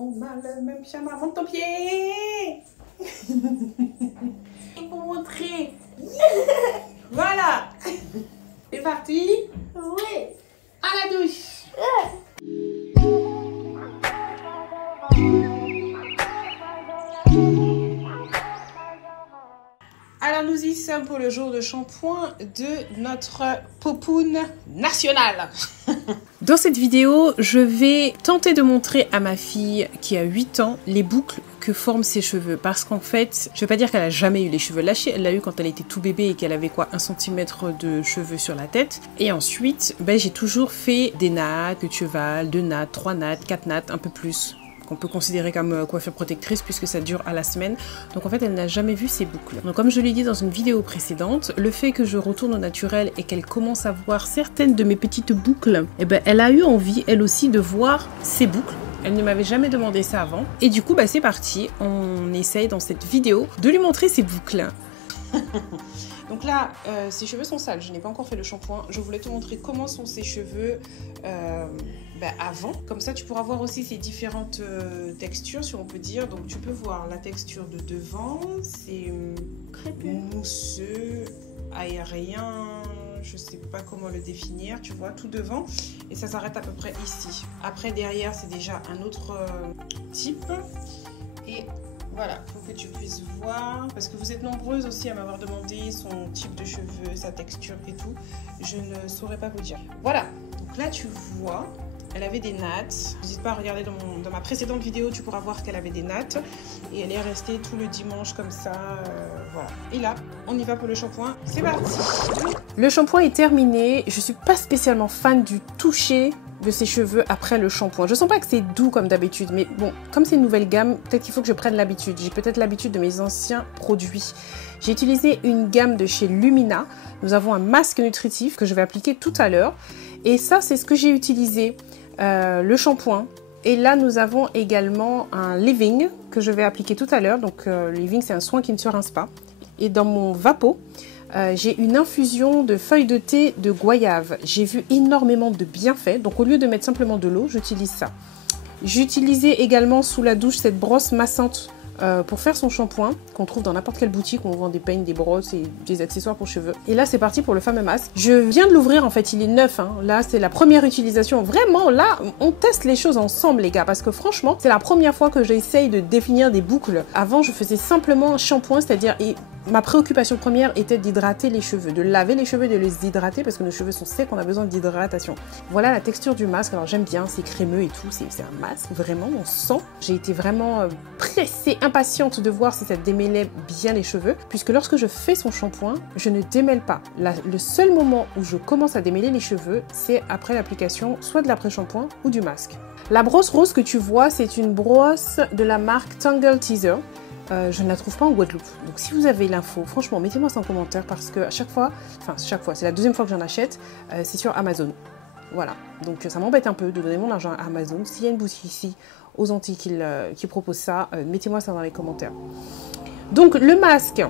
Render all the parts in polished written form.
On a le même pyjama. Monte ton pied. Pour montrer. Voilà. C'est parti. Oui. À la douche. Alors nous y sommes pour le jour de shampoing de notre popoune nationale. Dans cette vidéo, je vais tenter de montrer à ma fille qui a 8 ans les boucles que forment ses cheveux. Parce qu'en fait, je ne vais pas dire qu'elle a jamais eu les cheveux lâchés. Elle l'a eu quand elle était tout bébé et qu'elle avait quoi, 1 cm de cheveux sur la tête. Et ensuite, j'ai toujours fait des nattes, queue de cheval, 2 nattes, 3 nattes, 4 nattes, un peu plus. Qu'on peut considérer comme coiffure protectrice puisque ça dure à la semaine. Donc en fait, elle n'a jamais vu ces boucles. Donc comme je l'ai dit dans une vidéo précédente, le fait que je retourne au naturel et qu'elle commence à voir certaines de mes petites boucles, elle a eu envie, elle aussi, de voir ces boucles. Elle ne m'avait jamais demandé ça avant. Et du coup, c'est parti. On essaye dans cette vidéo de lui montrer ces boucles. Donc là, ses cheveux sont sales. Je n'ai pas encore fait le shampoing. Je voulais te montrer comment sont ses cheveux avant. Comme ça, tu pourras voir aussi ses différentes textures, si on peut dire. Donc, tu peux voir la texture de devant. C'est mousseux, aérien. Je ne sais pas comment le définir. Tu vois, tout devant. Et ça s'arrête à peu près ici. Après, derrière, c'est déjà un autre type. Et voilà, pour que tu puisses voir, parce que vous êtes nombreuses aussi à m'avoir demandé son type de cheveux, sa texture et tout. Je ne saurais pas vous dire. Voilà, donc là tu vois, elle avait des nattes. N'hésite pas à regarder dans ma précédente vidéo, tu pourras voir qu'elle avait des nattes. Et elle est restée tout le dimanche comme ça, voilà. Et là, on y va pour le shampoing, c'est parti. Le shampoing est terminé, je suis pas spécialement fan du toucher de ses cheveux après le shampoing. Je sens pas que c'est doux comme d'habitude, mais bon, comme c'est une nouvelle gamme, peut-être qu'il faut que je prenne l'habitude. J'ai peut-être l'habitude de mes anciens produits. J'ai utilisé une gamme de chez Lumina. Nous avons un masque nutritif que je vais appliquer tout à l'heure. Et ça, c'est ce que j'ai utilisé, le shampoing. Et là, nous avons également un leave-in que je vais appliquer tout à l'heure. Donc, le leave-in, c'est un soin qui ne se rince pas. Et dans mon vapeau, j'ai une infusion de feuilles de thé de goyave. J'ai vu énormément de bienfaits. Donc, au lieu de mettre simplement de l'eau, j'utilise ça. J'ai utilisé également sous la douche cette brosse massante pour faire son shampoing qu'on trouve dans n'importe quelle boutique où on vend des peignes, des brosses et des accessoires pour cheveux. Et là, c'est parti pour le fameux masque. Je viens de l'ouvrir, en fait, il est neuf. Là, c'est la première utilisation. Vraiment, là, on teste les choses ensemble, les gars, parce que franchement, c'est la première fois que j'essaye de définir des boucles. Avant, je faisais simplement un shampoing, c'est-à-dire... Ma préoccupation première était d'hydrater les cheveux, de laver les cheveux et de les hydrater parce que nos cheveux sont secs, on a besoin d'hydratation. Voilà la texture du masque. Alors j'aime bien, c'est crémeux et tout, c'est un masque, vraiment, on sent. J'ai été vraiment pressée, impatiente de voir si ça démêlait bien les cheveux, puisque lorsque je fais son shampoing, je ne démêle pas. Le seul moment où je commence à démêler les cheveux, c'est après l'application soit de l'après-shampoing ou du masque. La brosse rose que tu vois, c'est une brosse de la marque Tangle Teaser. Je ne la trouve pas en Guadeloupe. Donc si vous avez l'info, franchement, mettez-moi ça en commentaire parce que à chaque fois, c'est la deuxième fois que j'en achète, c'est sur Amazon. Voilà. Donc ça m'embête un peu de donner mon argent à Amazon. S'il y a une boutique ici aux Antilles qui propose ça, mettez-moi ça dans les commentaires. Donc le masque,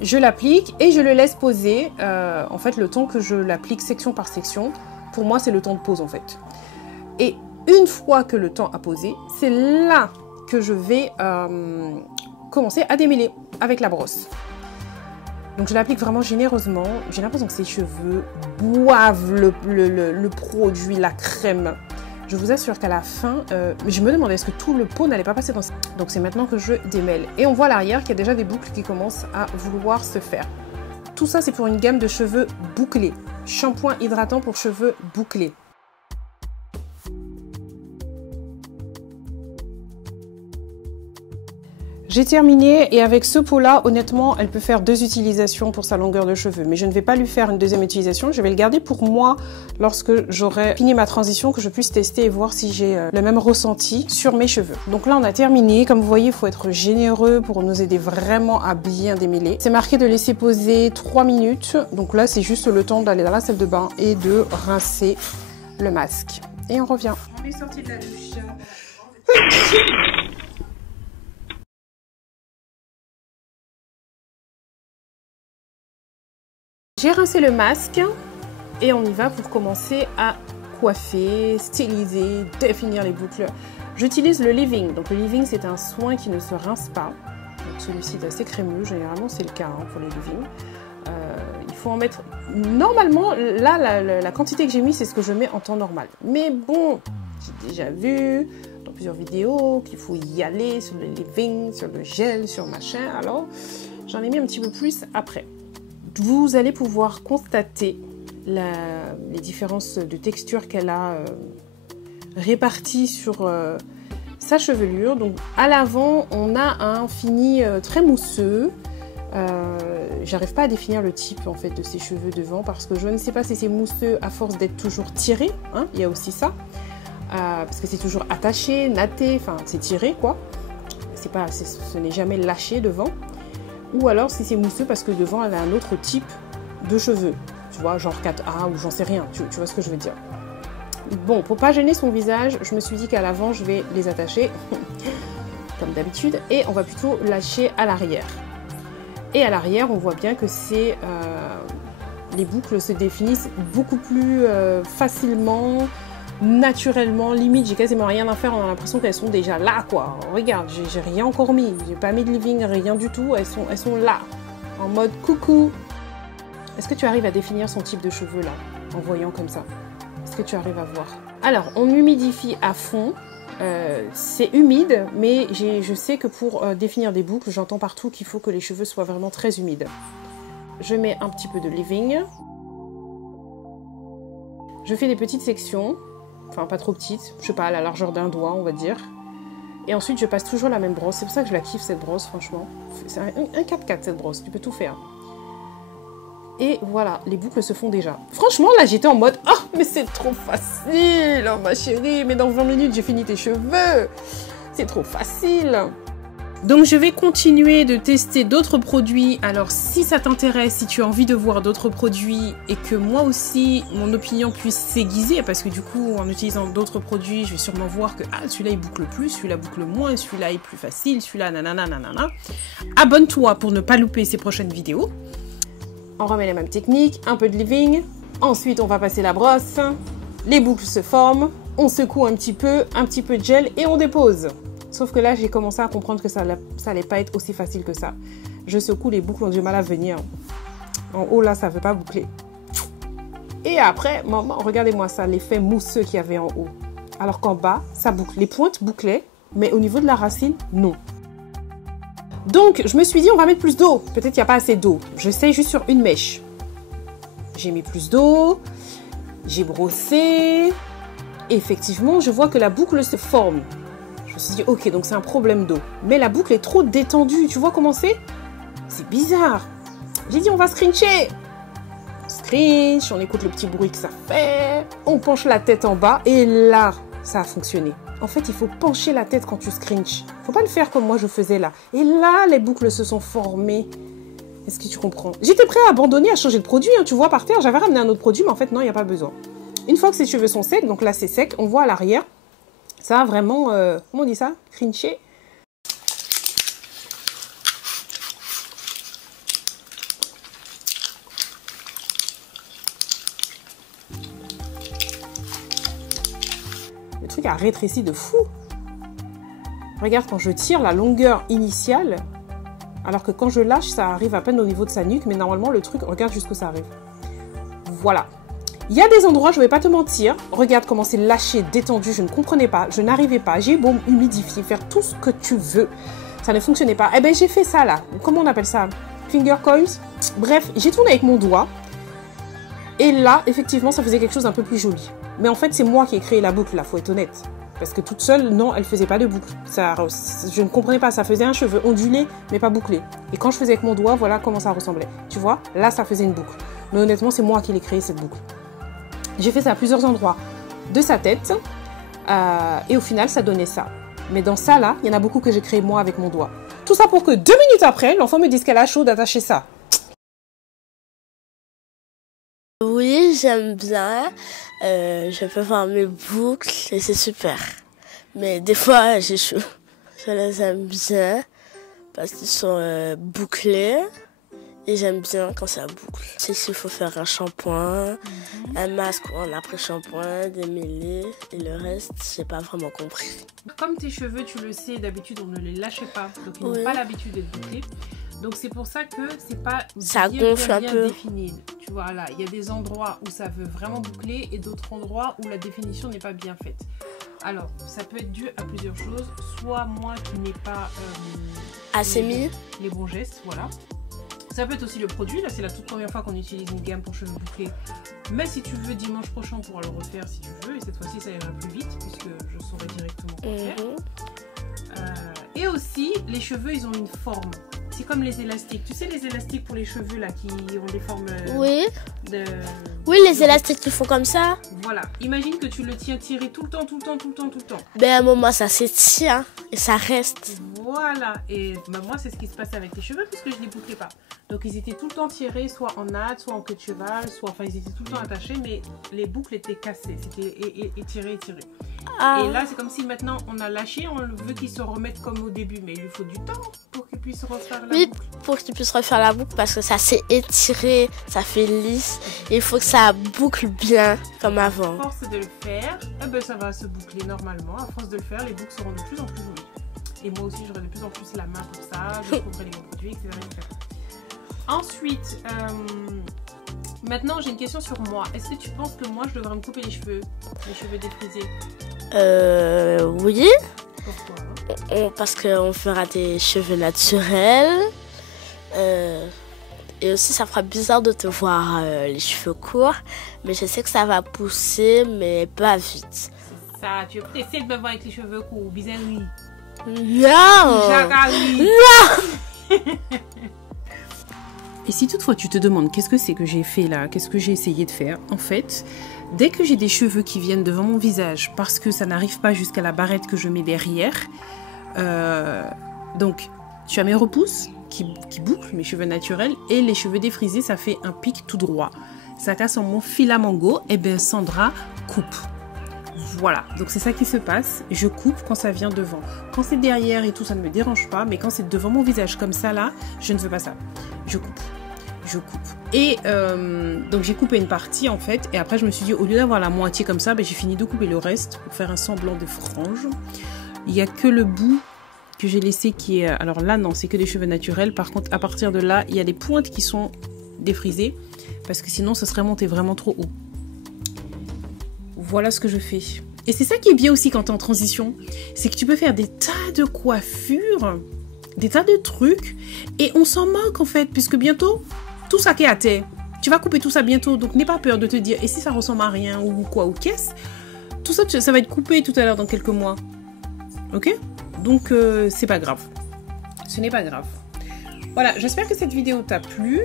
je l'applique et je le laisse poser. En fait, le temps que je l'applique section par section, pour moi, c'est le temps de pause en fait. Et une fois que le temps a posé, c'est là que je vais commencer à démêler avec la brosse. Donc je l'applique vraiment généreusement. J'ai l'impression que ses cheveux boivent le produit, la crème. Je vous assure qu'à la fin, je me demandais est-ce que tout le pot n'allait pas passer dans ça. Donc c'est maintenant que je démêle. Et on voit à l'arrière qu'il y a déjà des boucles qui commencent à vouloir se faire. Tout ça c'est pour une gamme de cheveux bouclés. Shampoing hydratant pour cheveux bouclés. J'ai terminé et avec ce pot-là, honnêtement, elle peut faire 2 utilisations pour sa longueur de cheveux. Mais je ne vais pas lui faire une deuxième utilisation. Je vais le garder pour moi lorsque j'aurai fini ma transition, que je puisse tester et voir si j'ai le même ressenti sur mes cheveux. Donc là, on a terminé. Comme vous voyez, il faut être généreux pour nous aider vraiment à bien démêler. C'est marqué de laisser poser 3 minutes. Donc là, c'est juste le temps d'aller dans la salle de bain et de rincer le masque. Et on revient. On est sorti de la douche. J'ai rincé le masque et on y va pour commencer à coiffer, styliser, définir les boucles. J'utilise le leave-in. Donc le leave-in, c'est un soin qui ne se rince pas. Donc celui-ci est assez crémeux, généralement c'est le cas hein, pour les leave-in. Il faut en mettre... Normalement, là, la quantité que j'ai mis, c'est ce que je mets en temps normal. Mais bon, j'ai déjà vu dans plusieurs vidéos qu'il faut y aller sur le leave-in, sur le gel, sur machin. Alors, j'en ai mis un petit peu plus après. Vous allez pouvoir constater les différences de texture qu'elle a réparties sur sa chevelure. Donc, à l'avant, on a un fini très mousseux. J'arrive pas à définir le type en fait de ses cheveux devant parce que je ne sais pas si c'est mousseux à force d'être toujours tiré, hein, il y a aussi ça, parce que c'est toujours attaché, natté, enfin c'est tiré quoi, ce n'est jamais lâché devant, ou alors si c'est mousseux parce que devant elle a un autre type de cheveux, tu vois, genre 4A ou j'en sais rien, tu vois ce que je veux dire. Bon, pour pas gêner son visage, je me suis dit qu'à l'avant je vais les attacher comme d'habitude et on va plutôt lâcher à l'arrière. Et à l'arrière, on voit bien que les boucles se définissent beaucoup plus facilement, naturellement. Limite, j'ai quasiment rien à faire. On a l'impression qu'elles sont déjà là, quoi. Regarde, j'ai rien encore mis. J'ai pas mis de leave-in, rien du tout. Elles sont là, en mode coucou. Est-ce que tu arrives à définir son type de cheveux là, en voyant comme ça? Est-ce que tu arrives à voir? Alors, on humidifie à fond. C'est humide, mais je sais que pour définir des boucles, j'entends partout qu'il faut que les cheveux soient vraiment très humides. Je mets un petit peu de leave-in. Je fais des petites sections, enfin pas trop petites, je sais pas, à la largeur d'un doigt, on va dire. Et ensuite, je passe toujours la même brosse. C'est pour ça que je la kiffe, cette brosse, franchement. C'est un 4x4, cette brosse, tu peux tout faire. Et voilà, les boucles se font déjà. Franchement, là, j'étais en mode « Oh, mais c'est trop facile, oh, ma chérie, mais dans 20 minutes, j'ai fini tes cheveux. C'est trop facile. » Donc, je vais continuer de tester d'autres produits. Alors, si ça t'intéresse, si tu as envie de voir d'autres produits et que moi aussi, mon opinion puisse s'aiguiser, parce que du coup, en utilisant d'autres produits, je vais sûrement voir que ah, celui-là, il boucle plus, celui-là boucle moins, celui-là est plus facile, celui-là, nanana, nanana. Abonne-toi pour ne pas louper ces prochaines vidéos. On remet les mêmes techniques, un peu de leave-in, ensuite on va passer la brosse, les boucles se forment, on secoue un petit peu de gel et on dépose. Sauf que là j'ai commencé à comprendre que ça allait pas être aussi facile que ça. Je secoue, les boucles ont du mal à venir. En haut là ça veut pas boucler. Et après, maman, regardez-moi ça, l'effet mousseux qu'il y avait en haut. Alors qu'en bas, ça boucle. Les pointes bouclaient, mais au niveau de la racine, non. Donc, je me suis dit, on va mettre plus d'eau. Peut-être qu'il n'y a pas assez d'eau. J'essaye juste sur une mèche. J'ai mis plus d'eau. J'ai brossé. Et effectivement, je vois que la boucle se forme. Je me suis dit, ok, donc c'est un problème d'eau. Mais la boucle est trop détendue. Tu vois comment c'est? C'est bizarre. J'ai dit, on va scruncher. On scrunch, on écoute le petit bruit que ça fait. On penche la tête en bas. Et là, ça a fonctionné. En fait, il faut pencher la tête quand tu scrunches. Faut pas le faire comme moi je faisais là. Et là, les boucles se sont formées. Est-ce que tu comprends? J'étais prêt à abandonner, à changer de produit. Hein, tu vois, par terre, j'avais ramené un autre produit, mais en fait, non, il n'y a pas besoin. Une fois que ses cheveux sont secs, donc là, c'est sec, on voit à l'arrière, ça a vraiment, comment on dit ça? Crunché. Le truc a rétréci de fou. Regarde, quand je tire la longueur initiale, alors que quand je lâche, ça arrive à peine au niveau de sa nuque, mais normalement, le truc, regarde jusqu'où ça arrive. Voilà. Il y a des endroits, je ne vais pas te mentir, regarde comment c'est lâché, détendu, je ne comprenais pas, je n'arrivais pas, j'ai beau humidifier, faire tout ce que tu veux, ça ne fonctionnait pas. Eh ben, j'ai fait ça là, comment on appelle ça? Finger coils. Bref, j'ai tourné avec mon doigt, et là, effectivement, ça faisait quelque chose d'un peu plus joli. Mais en fait, c'est moi qui ai créé la boucle là, faut être honnête. Parce que toute seule, non, elle faisait pas de boucle. Ça, je ne comprenais pas, ça faisait un cheveu ondulé, mais pas bouclé. Et quand je faisais avec mon doigt, voilà comment ça ressemblait. Tu vois, là, ça faisait une boucle. Mais honnêtement, c'est moi qui l'ai créé, cette boucle. J'ai fait ça à plusieurs endroits de sa tête. Et au final, ça donnait ça. Mais dans ça, là, il y en a beaucoup que j'ai créé moi avec mon doigt. Tout ça pour que 2 minutes après, l'enfant me dise qu'elle a chaud d'attacher ça. Oui, j'aime bien. Je peux faire mes boucles et c'est super. Mais des fois, j'ai chaud. Je les aime bien parce qu'ils sont bouclés Et j'aime bien quand ça boucle. C'est s'il faut faire un shampoing, un masque en après-shampoing, démêler et le reste, j'ai pas vraiment compris. Comme tes cheveux, tu le sais, d'habitude on ne les lâche pas, donc ils n'ont pas l'habitude d'être bouclés. Donc c'est pour ça que c'est pas ça gonfle un peu défini. Tu vois là, il y a des endroits où ça veut vraiment boucler et d'autres endroits où la définition n'est pas bien faite. Alors ça peut être dû à plusieurs choses, soit moi qui n'ai pas assez mis les bons gestes, voilà. Ça peut être aussi le produit, là c'est la toute première fois qu'on utilise une gamme pour cheveux bouclés. Mais si tu veux, dimanche prochain on pourra le refaire si tu veux. Et cette fois-ci ça ira plus vite puisque je saurai directement quoi faire. Et aussi, les cheveux ils ont une forme. C'est comme les élastiques. Tu sais les élastiques pour les cheveux là qui ont des formes... Oui. Les élastiques qui font comme ça. Voilà. Imagine que tu le tiens tiré tout le temps. Ben à un moment ça s'étire et ça reste. Voilà. Et ben, moi c'est ce qui se passait avec les cheveux parce que je ne les bouclais pas. Donc ils étaient tout le temps tirés, soit en natte, soit en queue de cheval, soit... Enfin ils étaient tout le temps attachés, mais les boucles étaient cassées. C'était étiré. Et là c'est comme si maintenant on a lâché, on veut qu'ils se remettent comme au début. Mais il lui faut du temps pour qu'ils puissent refaire la boucle. Pour que tu puisses refaire la boucle parce que ça s'est étiré, ça fait lisse. Et il faut que ça boucle bien comme avant. À force de le faire, eh ben, ça va se boucler normalement. À force de le faire, les boucles seront de plus en plus jolies. Et moi aussi, j'aurai de plus en plus la main pour ça. Je trouverai les bons produits, etc. Ensuite, maintenant j'ai une question sur moi. Est-ce que tu penses que moi je devrais me couper les cheveux défrisés? Oui. Pourquoi? Parce qu'on fera des cheveux naturels. Et aussi ça fera bizarre de te voir les cheveux courts. Mais je sais que ça va pousser, mais pas vite. C'est ça, tu veux essayer de me voir avec les cheveux courts, bizarrerie. Non. Non. Et si toutefois tu te demandes qu'est-ce que c'est que j'ai fait là, qu'est-ce que j'ai essayé de faire, en fait, dès que j'ai des cheveux qui viennent devant mon visage parce que ça n'arrive pas jusqu'à la barrette que je mets derrière, donc tu as mes repousses qui bouclent, mes cheveux naturels, et les cheveux défrisés, ça fait un pic tout droit. Ça casse en mon fil à mango, et bien Sandra coupe. Voilà, donc c'est ça qui se passe, je coupe quand ça vient devant. Quand c'est derrière et tout, ça ne me dérange pas, mais quand c'est devant mon visage comme ça là, je ne veux pas ça. Je coupe. Et donc j'ai coupé une partie en fait, et après je me suis dit au lieu d'avoir la moitié comme ça, ben, j'ai fini de couper le reste pour faire un semblant de frange. Il n'y a que le bout que j'ai laissé qui est... Alors là non, c'est que des cheveux naturels, par contre à partir de là, il y a des pointes qui sont défrisées, parce que sinon ça serait monté vraiment trop haut. Voilà ce que je fais. Et c'est ça qui est bien aussi quand tu es en transition, c'est que tu peux faire des tas de coiffures, des tas de trucs, et on s'en moque en fait, puisque bientôt, tout ça qui est à terre, tu vas couper tout ça bientôt, donc n'aie pas peur de te dire, et si ça ressemble à rien, ou quoi, ou qu'est-ce, tout ça, ça va être coupé tout à l'heure dans quelques mois. Ok? Donc, c'est pas grave. Ce n'est pas grave. Voilà, j'espère que cette vidéo t'a plu.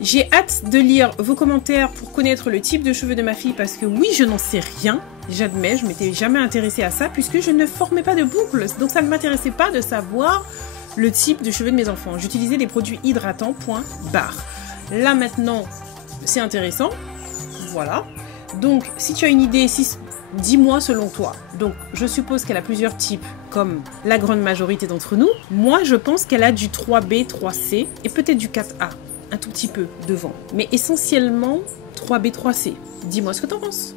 J'ai hâte de lire vos commentaires pour connaître le type de cheveux de ma fille, parce que oui, je n'en sais rien. J'admets, je ne m'étais jamais intéressée à ça, puisque je ne formais pas de boucles. Donc ça ne m'intéressait pas de savoir le type de cheveux de mes enfants. J'utilisais des produits hydratants, point barre. Là maintenant, c'est intéressant. Voilà. Donc, si tu as une idée, dis-moi selon toi. Donc, je suppose qu'elle a plusieurs types, comme la grande majorité d'entre nous. Moi, je pense qu'elle a du 3B, 3C et peut-être du 4A. Un tout petit peu devant. Mais essentiellement, 3B, 3C. Dis-moi ce que t'en penses.